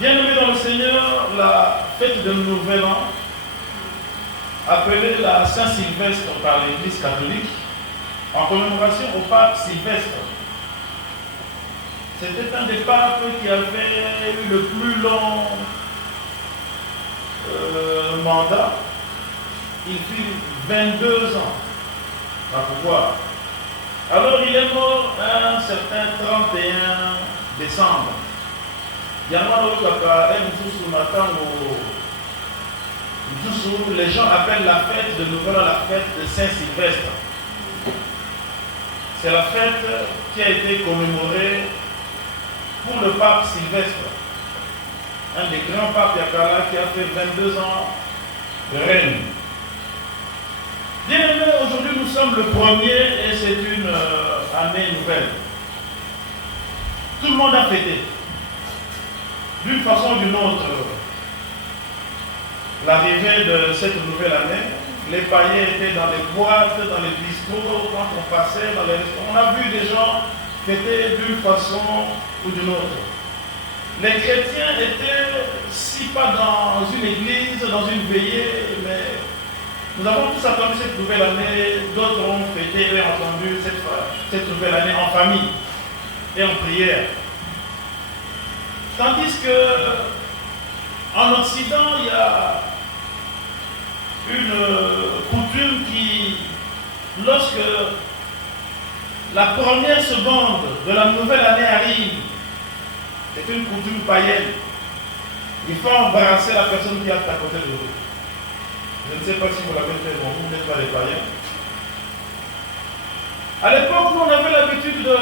Bien-aimés dans le Seigneur, la fête de Nouvel An, appelée la Saint-Sylvestre par l'Église catholique, en commémoration au pape Sylvestre. C'était un des papes qui avait eu le plus long mandat. Il fut 22 ans à pouvoir. Alors il est mort un certain 31 décembre. Les gens appellent la fête de Nouvel An la fête de Saint-Sylvestre. C'est la fête qui a été commémorée pour le pape Sylvestre, un des grands papes Yakala qui a fait 22 ans de règne. Bien aimé, aujourd'hui nous sommes le premier et c'est une année nouvelle. Tout le monde a fêté, d'une façon ou d'une autre, l'arrivée de cette nouvelle année. Les païens étaient dans les boîtes, dans les bistrots, quand on passait dans les restaurants. On a vu des gens fêter d'une façon ou d'une autre. Les chrétiens étaient, si pas dans une église, dans une veillée, mais nous avons tous attendu cette nouvelle année. D'autres ont fêté et entendu cette nouvelle année en famille et en prière. Tandis que en Occident, il y a une coutume qui, lorsque la première seconde de la nouvelle année arrive, c'est une coutume païenne. Il faut embrasser la personne qui est à côté de vous. Je ne sais pas si vous l'avez fait, bon, vous n'êtes pas des païens. À l'époque, nous, on avait l'habitude de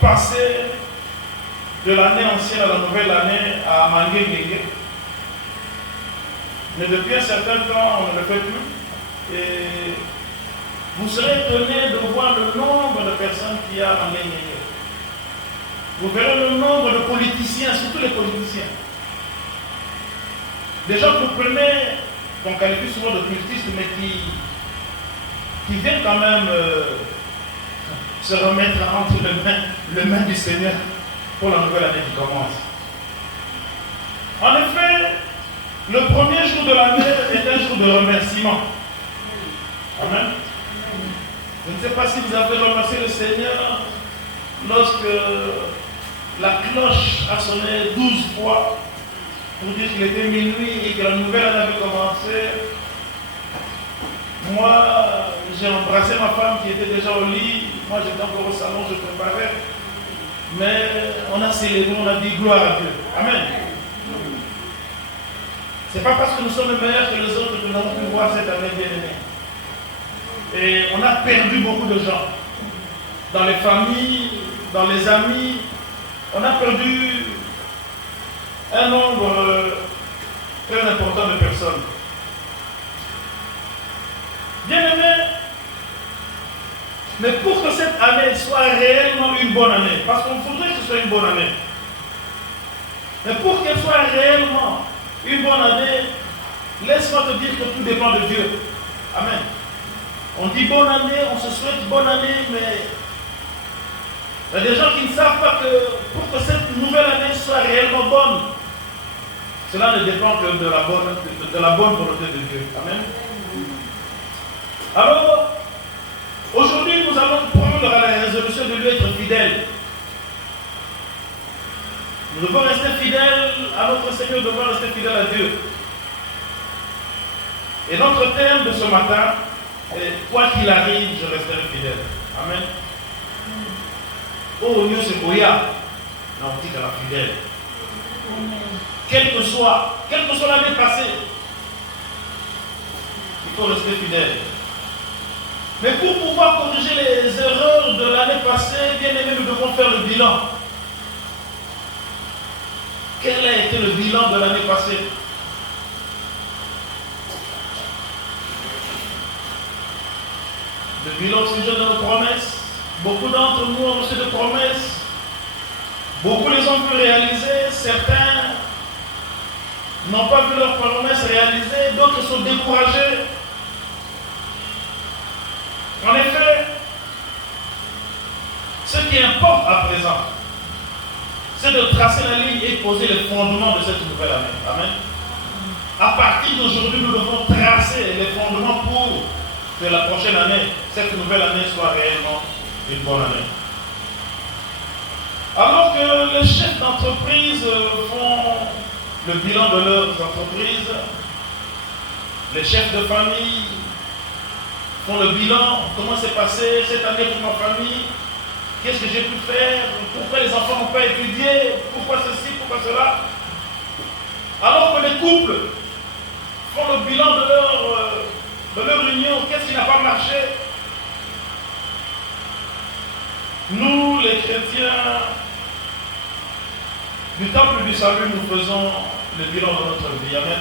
passer de l'année ancienne à la nouvelle année à Mangué. Mais depuis un certain temps, on ne le fait plus. Et vous serez étonné de voir le nombre de personnes qu'il y a à Mangué. Vous verrez le nombre de politiciens, surtout les politiciens. Des gens que vous prenez, qu'on qualifie souvent de cultistes, mais qui viennent quand même se remettre entre les mains du Seigneur pour la nouvelle année qui commence. En effet, le premier jour de l'année est un jour de remerciement. Amen. Je ne sais pas si vous avez remercié le Seigneur lorsque la cloche a sonné 12 fois pour dire qu'il était minuit et que la nouvelle année avait commencé. Moi, j'ai embrassé ma femme qui était déjà au lit. Moi, j'étais encore au salon, je préparais. Mais on a célébré, on a dit gloire à Dieu. Amen. Ce n'est pas parce que nous sommes meilleurs que les autres que nous avons pu voir cette année bien-aimée. Et on a perdu beaucoup de gens. Dans les familles, dans les amis, on a perdu un nombre très important de personnes. Bien-aimés, mais pour que cette année soit réellement une bonne année, parce qu'on voudrait que ce soit une bonne année, mais pour qu'elle soit réellement une bonne année, laisse-moi te dire que tout dépend de Dieu. Amen. On dit bonne année, on se souhaite bonne année, mais il y a des gens qui ne savent pas que pour que cette nouvelle année soit réellement bonne, cela ne dépend que de la bonne volonté de Dieu. Amen. Alors, aujourd'hui, nous allons prendre la résolution de lui être fidèle. Nous devons rester fidèles à notre Seigneur, nous devons rester fidèles à Dieu. Et notre thème de ce matin est quoi qu'il arrive, je resterai fidèle. Amen. Oh, Dieu, c'est Goya. Non, on dit qu'elle est fidèle. Quelle que soit l'année passée, il faut rester fidèle. Mais pour pouvoir corriger les erreurs de l'année passée, bien aimé, nous devons faire le bilan. Quel a été le bilan de l'année passée? Le bilan au sujet de nos promesses. Beaucoup d'entre nous ont reçu des promesses. Beaucoup les ont pu réaliser. Certains n'ont pas vu leurs promesses réalisées. D'autres sont découragés. En effet, ce qui importe à présent, c'est de tracer la ligne et poser les fondements de cette nouvelle année. Amen. À partir d'aujourd'hui, nous devons tracer les fondements pour que la prochaine année, cette nouvelle année soit réellement une bonne année. Alors que les chefs d'entreprise font le bilan de leurs entreprises, les chefs de famille font le bilan, comment s'est passé cette année pour ma famille, qu'est-ce que j'ai pu faire, pourquoi les enfants n'ont pas étudié, pourquoi ceci, pourquoi cela. Alors que les couples font le bilan de leur union, qu'est-ce qui n'a pas marché. Nous, les chrétiens du temple du salut, nous faisons le bilan de notre vie. Amen.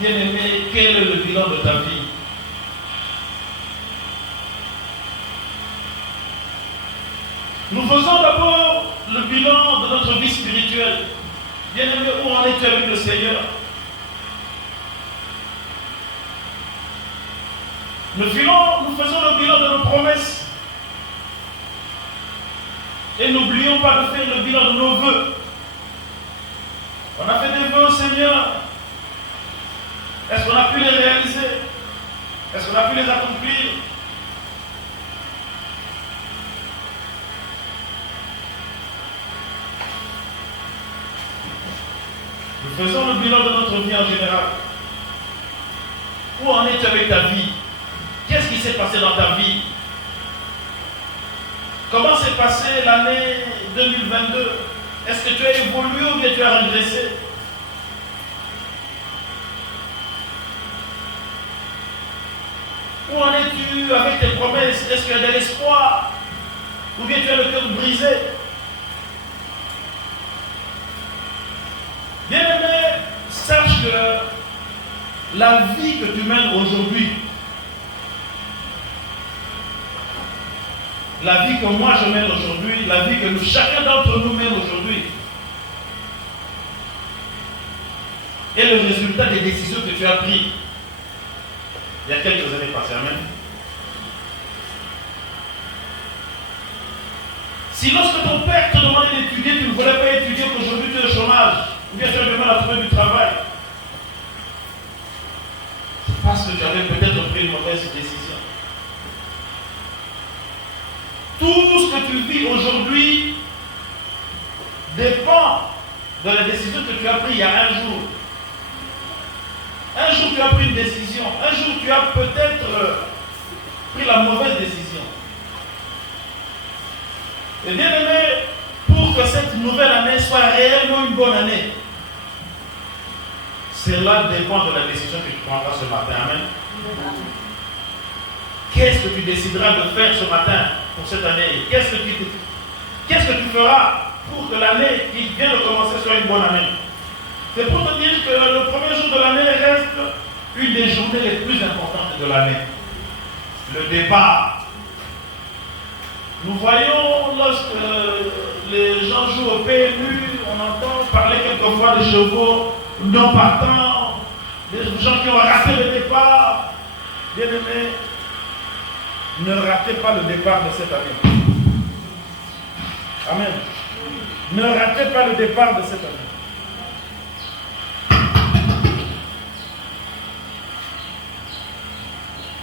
Bien-aimé, quel est le bilan de ta vie? Nous faisons d'abord le bilan de notre vie spirituelle. Bien-aimé, où en es-tu avec le Seigneur? Nous faisons le bilan de nos promesses. Et n'oublions pas de faire le bilan de nos vœux. On a fait des vœux au Seigneur. Est-ce qu'on a pu les réaliser? Est-ce qu'on a pu les accomplir? Nous faisons le bilan de notre vie en général. Où en es-tu avec ta vie? Qu'est-ce qui s'est passé dans ta vie? Comment s'est passée l'année 2022? Est-ce que tu as évolué ou bien tu as régressé? Où en es-tu avec tes promesses? Est-ce qu'il y a de l'espoir? Ou bien tu as le cœur brisé? Bien-aimé, sache que la vie que tu mènes aujourd'hui, la vie que moi je mène aujourd'hui, la vie que chacun d'entre nous mène aujourd'hui, est le résultat des décisions que tu as prises il y a quelques années passées. Amen. Si lorsque ton père te demandait d'étudier, tu ne voulais pas étudier, qu'aujourd'hui tu es au chômage, ou bien tu as du mal à trouver du travail, c'est parce que tu avais peut-être pris une mauvaise décision. Tout ce que tu vis aujourd'hui dépend de la décision que tu as prise il y a un jour. Un jour tu as pris une décision, un jour tu as peut-être pris la mauvaise décision. Et bien aimé, pour que cette nouvelle année soit réellement une bonne année, cela dépend de la décision que tu prendras ce matin. Amen. Qu'est-ce que tu décideras de faire ce matin pour cette année? Qu'est-ce que tu feras pour que l'année qui vient de commencer soit une bonne année? C'est pour te dire que le premier jour de l'année reste une des journées les plus importantes de l'année. Le départ. Nous voyons lorsque les gens jouent au PMU, on entend parler quelquefois de chevaux non partants, des gens qui ont raté le départ. Bien aimé, ne ratez pas le départ de cette année. Amen. Ne ratez pas le départ de cette année.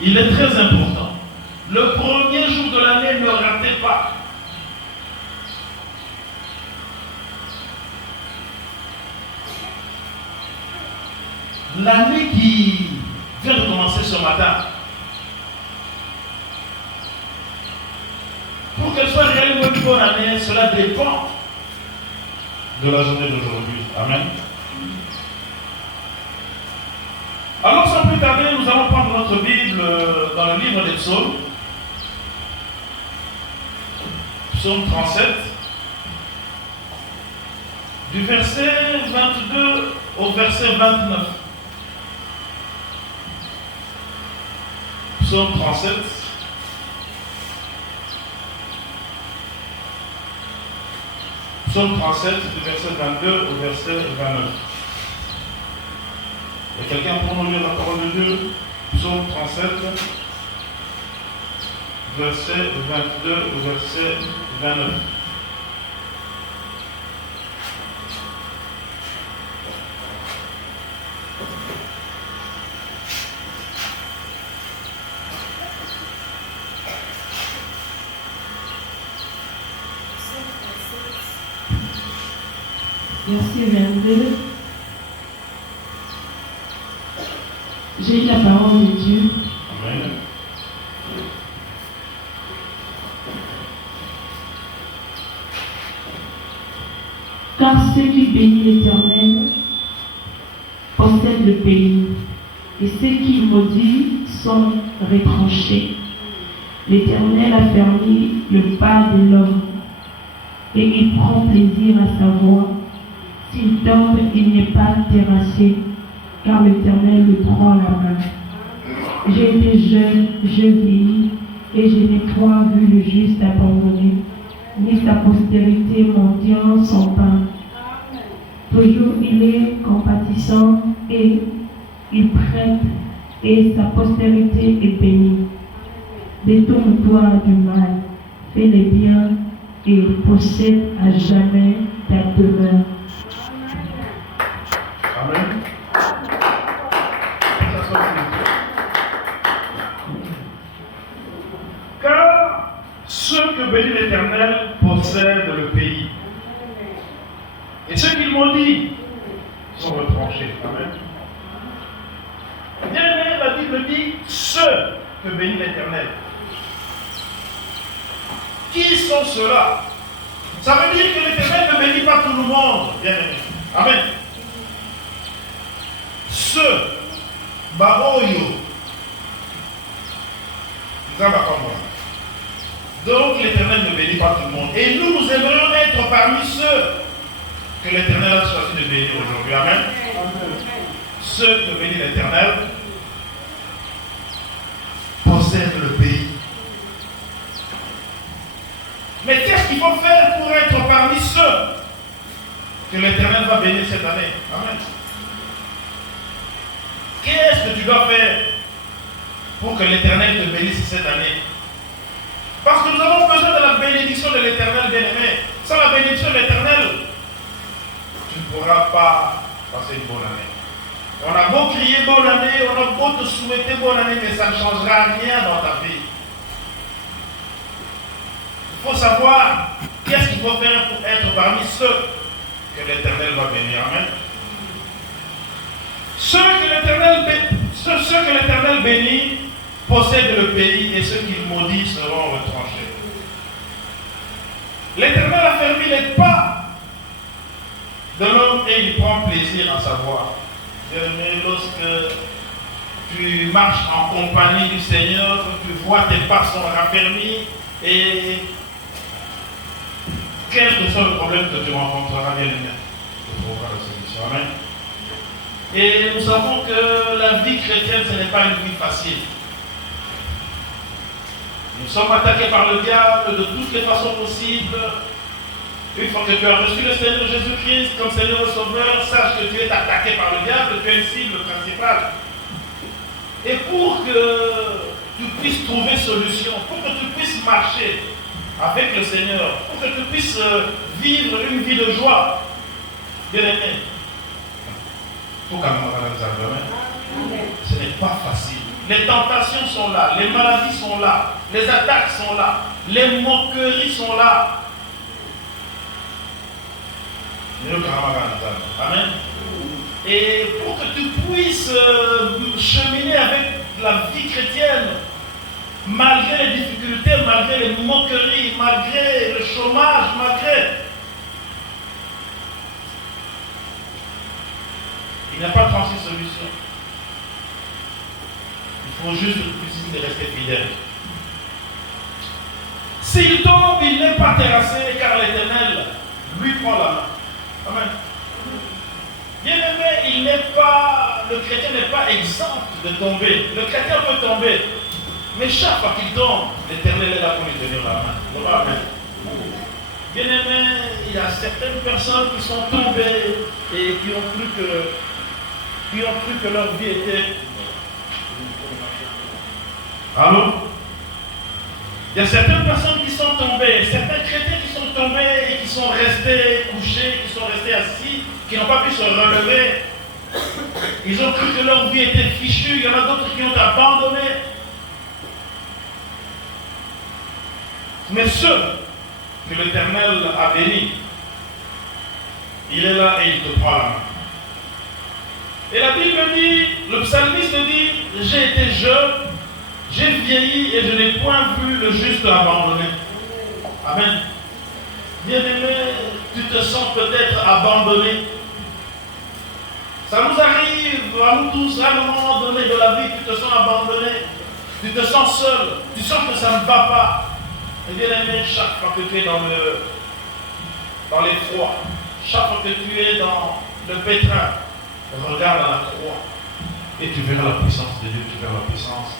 Il est très important. Le premier jour de l'année, ne ratez pas. L'année qui vient de commencer ce matin, pour qu'elle soit réellement une bonne année, cela dépend de la journée d'aujourd'hui. Amen. Alors sans plus tarder, nous allons prendre notre Bible dans le livre des psaumes. Psaume 37. Du verset 22 au verset 29. Psaume 37. Psaume 37, du verset 22 au verset 29. Et quelqu'un pour nous lire la parole de Dieu? Psaume 37, verset 22 au verset 29. Verset 22. J'ai eu la parole de Dieu. Amen. Car ceux qui bénissent l'Éternel possèdent le pays, et ceux qui maudissent sont retranchés. L'Éternel a fermé le pas de l'homme, et il prend plaisir à sa voix. S'il tombe, il n'est pas terrassé, car l'Éternel le prend la main. J'ai été jeune, je vieillis, et je n'ai point vu le juste abandonné, ni sa postérité mendiant son pain. Toujours il est compatissant et il prête, et sa postérité est bénie. Détourne-toi du mal, fais le bien, et possède à jamais ta demeure. Amen. Car ceux que bénit l'Éternel possèdent le pays. Et ceux qu'il maudit sont retranchés. Amen. Bien aimé, la Bible dit ceux que bénit l'Éternel. Qui sont ceux-là? Ça veut dire que l'Éternel ne bénit pas tout le monde. Bien aimé. Amen. Ceux, Baoyo, donc l'Éternel ne bénit pas tout le monde. Et nous aimerions être parmi ceux que l'Éternel a choisi de bénir aujourd'hui. Amen. Ceux que bénit l'Éternel possèdent le pays. Mais qu'est-ce qu'il faut faire pour être parmi ceux que l'Éternel va bénir cette année? Amen. Qu'est-ce que tu dois faire pour que l'Éternel te bénisse cette année? Parce que nous avons besoin de la bénédiction de l'Éternel, bien-aimé. Sans la bénédiction de l'Éternel, tu ne pourras pas passer une bonne année. On a beau crier bonne année, on a beau te souhaiter bonne année, mais ça ne changera rien dans ta vie. Il faut savoir qu'est-ce qu'il faut faire pour être parmi ceux que l'Éternel va bénir. Amen. Ceux que l'Éternel bénit possèdent le pays, et ceux qu'il maudit seront retranchés. L'Éternel a fermé les pas de l'homme et il prend plaisir à savoir. Bien-aimé, lorsque tu marches en compagnie du Seigneur, tu vois tes pas sont raffermis, et quel que soit le problème que tu rencontreras, bien-aimé, tu trouveras la solution. Amen. Et nous savons que la vie chrétienne, ce n'est pas une vie facile. Nous sommes attaqués par le diable de toutes les façons possibles. Une fois que tu as reçu le Seigneur Jésus-Christ comme Seigneur et Sauveur, sache que tu es attaqué par le diable, tu es une cible principale. Et pour que tu puisses trouver solution, pour que tu puisses marcher avec le Seigneur, pour que tu puisses vivre une vie de joie, bien aimé, ce n'est pas facile. Les tentations sont là, les maladies sont là, les attaques sont là, les moqueries sont là. Amen. Et pour que tu puisses cheminer avec la vie chrétienne, malgré les difficultés, malgré les moqueries, malgré le chômage, malgré... Il n'y a pas 36 solutions. Il faut juste le de rester fidèle. S'il tombe, il n'est pas terrassé, car l'Éternel lui prend la main. Amen. Bien aimé, le chrétien n'est pas exempt de tomber. Le chrétien peut tomber. Mais chaque fois qu'il tombe, l'Éternel est là pour lui tenir la main. Amen. Bien aimé, il y a certaines personnes qui sont tombées et qui ont cru que leur vie était... Allô? Il y a certaines personnes qui sont tombées, certains chrétiens qui sont tombés et qui sont restés couchés, qui sont restés assis, qui n'ont pas pu se relever. Ils ont cru que leur vie était fichue, il y en a d'autres qui ont abandonné. Mais ceux que l'Éternel a bénis, il est là et il te prend la main. Et la Bible dit, le psalmiste dit, j'ai été jeune, j'ai vieilli et je n'ai point vu le juste abandonné. Amen. Bien-aimé, tu te sens peut-être abandonné. Ça nous arrive à nous tous, à un moment donné de la vie, tu te sens abandonné, tu te sens seul, tu sens que ça ne va pas. Et bien-aimé, chaque fois que tu es dans l'effroi, chaque fois que tu es dans le pétrin, regarde à la croix et tu verras la puissance de Dieu, tu verras la puissance.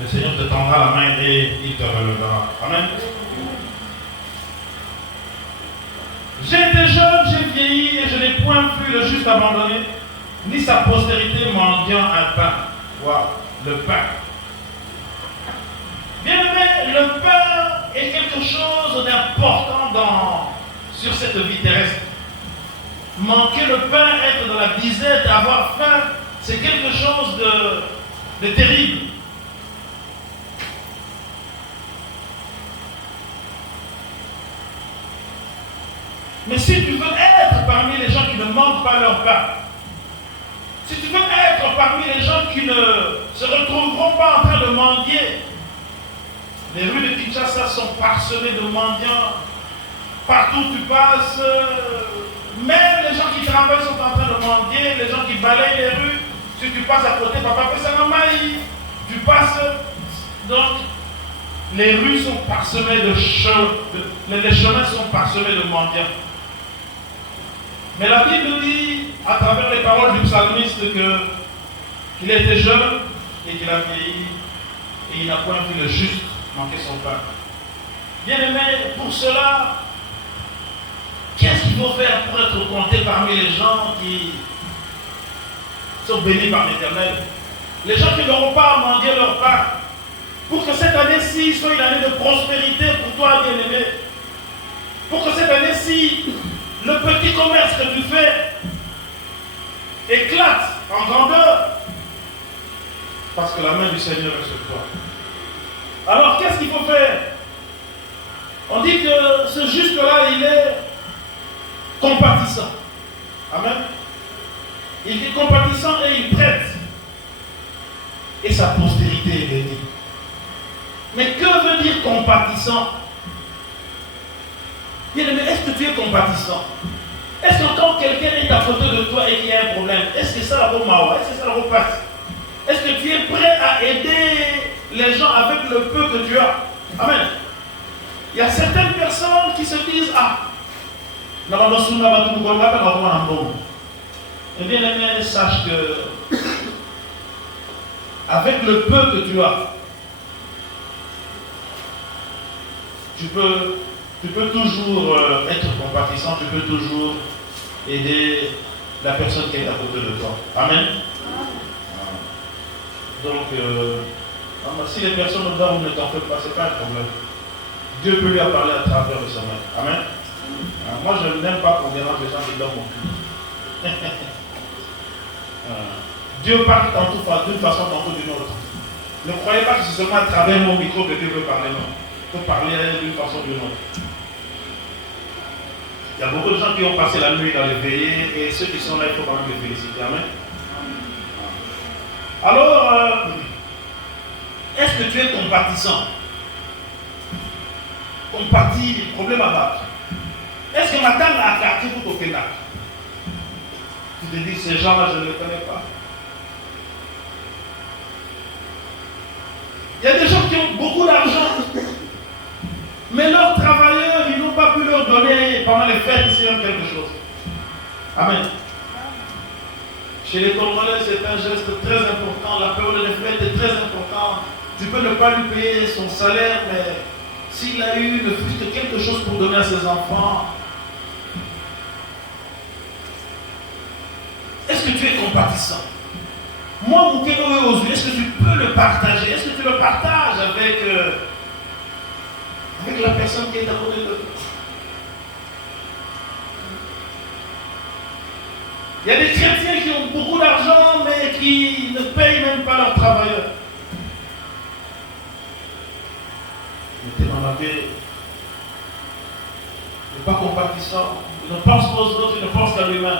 Le Seigneur te tendra la main et il te relèvera. Amen. J'ai été jeune, j'ai vieilli et je n'ai point vu le juste abandonné, ni sa postérité mendiant un pain. Waouh, le pain. Bien aimé, le pain est quelque chose d'important sur cette vie terrestre. Manquer le pain, être dans la disette, avoir faim, c'est quelque chose de terrible. Mais si tu veux être parmi les gens qui ne manquent pas leur pain, si tu veux être parmi les gens qui ne se retrouveront pas en train de mendier, les rues de Kinshasa sont parsemées de mendiants. Partout où tu passes, même les gens qui travaillent sont en train de mendier, les gens qui balayent les rues, si tu passes à côté, papa fait ça tu passes, donc les rues sont parsemées de chemins, les chemins sont parsemés de mendiants. Mais la Bible dit, à travers les paroles du psalmiste, qu'il était jeune et qu'il a vieilli et il n'a point vu le juste manquer son pain. Bien aimé, pour cela, qu'est-ce qu'il faut faire pour être compté parmi les gens qui sont bénis par l'Éternel? Les gens qui n'auront pas à mendier leur pain. Pour que cette année-ci soit une année de prospérité pour toi, bien-aimé. Pour que cette année-ci, le petit commerce que tu fais éclate en grandeur. Parce que la main du Seigneur est sur toi. Alors, qu'est-ce qu'il faut faire? On dit que ce juste-là, il est compatissant. Amen. Il est compatissant et il prête. Et sa postérité est bénie. Mais que veut dire compatissant? Mais est-ce que tu es compatissant? Est-ce que quand quelqu'un est à côté de toi et qu'il y a un problème, est-ce que ça la remarque? Est-ce que ça la repasse? Est-ce que tu es prêt à aider les gens avec le peu que tu as? Amen. Il y a certaines personnes qui se disent, eh bien, aimé, sache que avec le peu que tu as, tu peux toujours être compatissant, tu peux toujours aider la personne qui est à côté de toi. Amen. Donc, si les personnes dorment, ne t'en fais pas, ce n'est pas un problème. Dieu peut lui en parler à travers le sommeil. Amen. Moi, je n'aime pas qu'on dérange les gens qui dorment au cul. Dieu parle tantôt d'une façon, tantôt d'une autre. Ne croyez pas que c'est seulement à travers mon micro que Dieu veut parler, non. Il faut parler d'une façon ou d'une autre. Il y a beaucoup de gens qui ont passé la nuit dans les veillées et ceux qui sont là, il faut quand même les féliciter. Amen. Alors, est-ce que tu es compatissant? Compatis, les problèmes à battre. Est-ce que madame a quartier pour ton pénal? Tu te dis, ces gens-là, je ne les connais pas. Il y a des gens qui ont beaucoup d'argent, mais leurs travailleurs, ils n'ont pas pu leur donner pendant les fêtes ici quelque chose. Amen. Chez les Congolais, c'est un geste très important. La période des fêtes est très importante. Tu peux ne pas lui payer son salaire, mais s'il a eu ne fût que quelque chose pour donner à ses enfants, est-ce que tu es compatissant? Moi, mon cœur est aux yeux, est-ce que tu peux le partager? Est-ce que tu le partages avec la personne qui est à côté de toi? Il y a des chrétiens qui ont beaucoup d'argent, mais qui ne payent même pas leurs travailleurs. Mais tu es dans la vie, tu n'es pas compatissant, Il ne pense pas aux autres, il ne pense qu'à lui-même.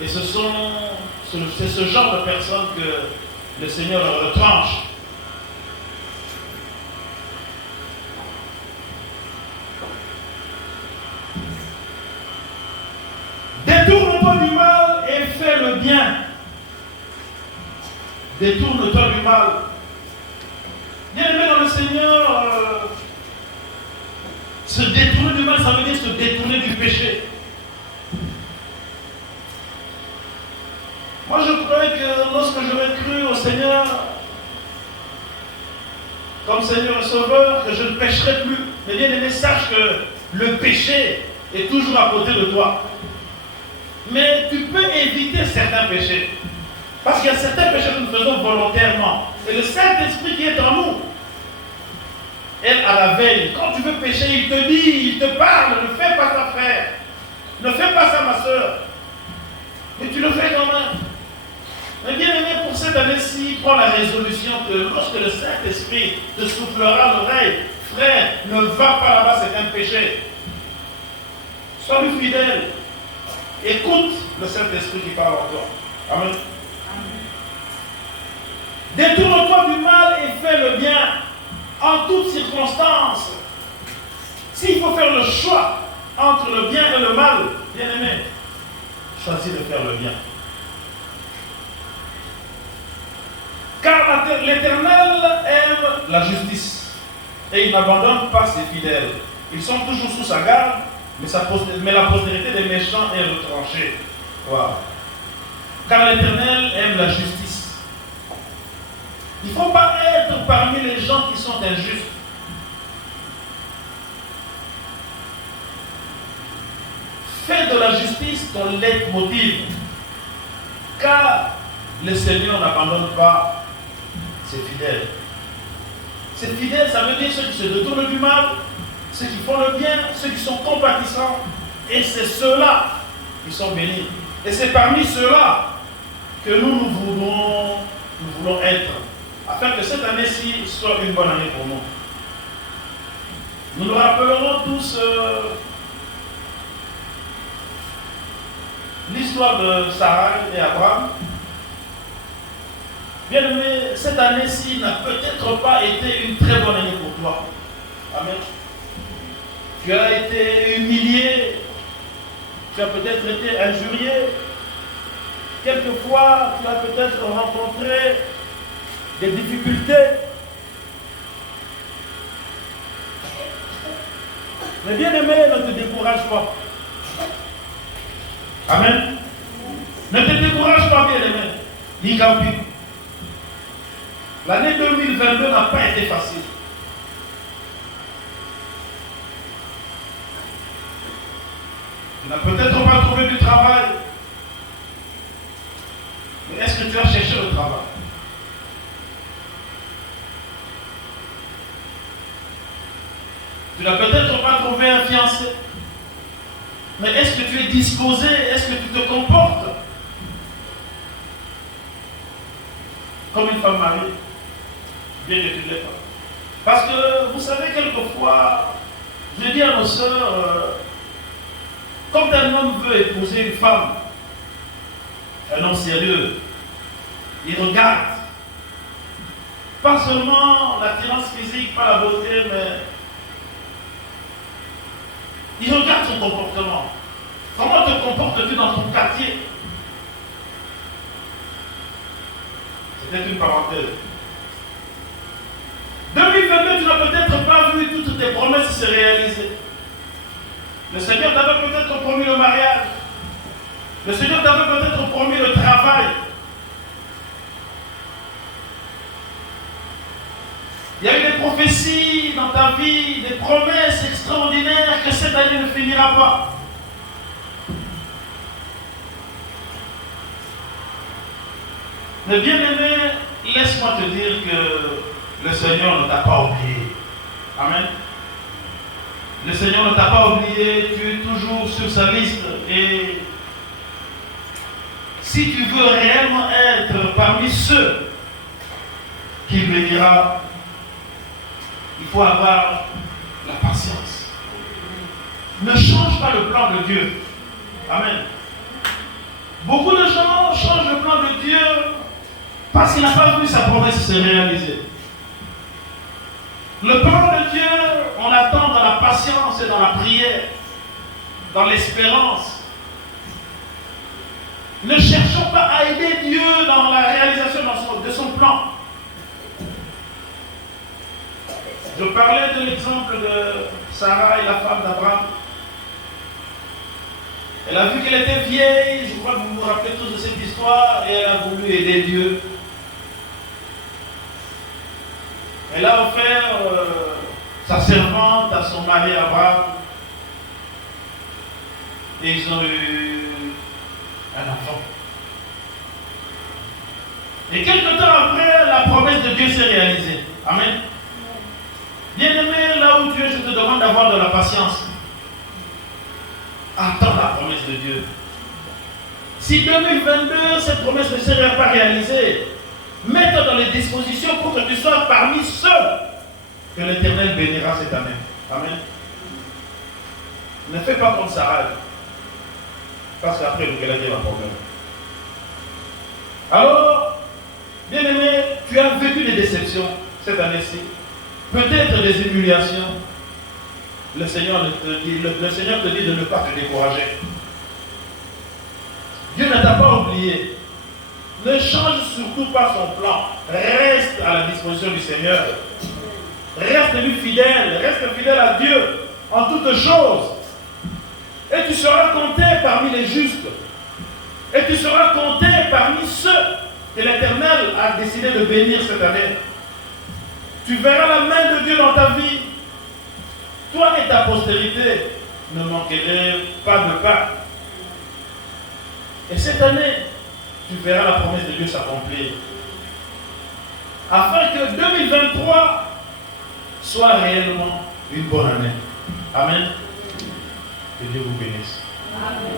Et c'est ce genre de personnes que le Seigneur retranche. Détourne-toi du mal et fais le bien. Détourne-toi du mal. Bien-aimé dans le Seigneur, se détourner du mal, ça veut dire se détourner du péché. Moi, je croyais que lorsque j'aurais cru au Seigneur, comme Seigneur et Sauveur, que je ne pécherai plus. Mais bien-aimé, sache que le péché est toujours à côté de toi. Mais tu peux éviter certains péchés. Parce qu'il y a certains péchés que nous faisons volontairement. Et le Saint-Esprit qui est en nous, elle, à la veille, quand tu veux pécher, il te dit, il te parle, ne fais pas ça, frère. Ne fais pas ça, ma soeur. Mais tu le fais quand même. Mais bien aimé, pour cette année-ci, prends la résolution que lorsque le Saint-Esprit te soufflera à l'oreille, frère, ne va pas là-bas, c'est un péché. Sois-lui fidèle. Écoute le Saint-Esprit qui parle en toi. Amen. Détourne-toi du mal et fais le bien en toutes circonstances. S'il faut faire le choix entre le bien et le mal, bien aimé, choisis de faire le bien. Car l'Éternel aime la justice et il n'abandonne pas ses fidèles. Ils sont toujours sous sa garde, mais la postérité des méchants est retranchée. Wow. Car l'Éternel aime la justice. Il ne faut pas être parmi les gens qui sont injustes. Fais de la justice ton leitmotiv. Car le Seigneur n'abandonne pas ses fidèles. Ses fidèles, ça veut dire ceux qui se détournent du mal, ceux qui font le bien, ceux qui sont compatissants. Et c'est ceux-là qui sont bénis. Et c'est parmi ceux-là que nous voulons être. Afin que cette année-ci soit une bonne année pour nous. Nous nous rappellerons tous l'histoire de Sarah et Abraham. Bien aimé, cette année-ci n'a peut-être pas été une très bonne année pour toi. Amen. Tu as été humilié, tu as peut-être été injurié. Quelquefois, tu as peut-être rencontré des difficultés. Mais bien aimé, ne te décourage pas. Amen. Ne te décourage pas, bien aimé. Ni campi. L'année 2022 n'a pas été facile. Tu n'as peut-être pas trouvé du travail. Mais est-ce que tu as cherché le travail? Tu n'as peut-être pas trouvé un fiancé. Mais est-ce que tu es disposé? Est-ce que tu te comportes comme une femme mariée? Bien que tu ne l'es pas. Parce que vous savez, quelquefois, je dis à nos sœurs, quand un homme veut épouser une femme, un homme sérieux, il regarde. Pas seulement l'attirance physique, pas la beauté, mais il regarde son comportement. Comment te comportes-tu dans ton quartier? C'était une parenthèse. 2022, tu n'as peut-être pas vu toutes tes promesses se réaliser. Le Seigneur t'avait peut-être promis le mariage. Le Seigneur t'avait peut-être promis le travail. Il y a eu des prophéties dans ta vie, des promesses extraordinaires que cette année ne finira pas. Mais bien aimé, laisse-moi te dire que le Seigneur ne t'a pas oublié. Amen. Le Seigneur ne t'a pas oublié, tu es toujours sur sa liste. Et si tu veux réellement être parmi ceux qu'il bénira, il faut avoir la patience. ne change pas le plan de Dieu. Amen. Beaucoup de gens changent le plan de Dieu parce qu'il n'a pas vu sa promesse se réaliser. Le plan de Dieu, on attend dans la patience et dans la prière, dans l'espérance. Ne cherchons pas à aider Dieu dans la réalisation de son plan. Je parlais de l'exemple de Sarah et la femme d'Abraham. Elle a vu qu'elle était vieille, je crois que vous vous rappelez tous de cette histoire, et elle a voulu aider Dieu. Elle a offert sa servante à son mari Abraham. Et ils ont eu un enfant. Et quelque temps après, la promesse de Dieu s'est réalisée. Amen. Bien-aimé, là où tu es, je te demande d'avoir de la patience. Attends la promesse de Dieu. Si 2022, cette promesse ne sera pas réalisée, mets-toi dans les dispositions pour que tu sois parmi ceux que l'Éternel bénira cette année. Amen. Ne fais pas comme Sarah. Parce qu'après, vous allez dire un problème. Alors, bien-aimé, tu as vécu des déceptions cette année-ci. Peut-être des humiliations. Le Seigneur te dit de ne pas te décourager. Dieu ne t'a pas oublié. Ne change surtout pas son plan. Reste à la disposition du Seigneur. Reste lui fidèle. Reste fidèle à Dieu en toutes choses. Et tu seras compté parmi les justes. Et tu seras compté parmi ceux que l'Éternel a décidé de bénir cette année. Tu verras la main de Dieu dans ta vie. Toi et ta postérité ne manquerez pas de pain. Et cette année, tu verras la promesse de Dieu s'accomplir. Afin que 2023 soit réellement une bonne année. Amen. Que Dieu vous bénisse. Amen.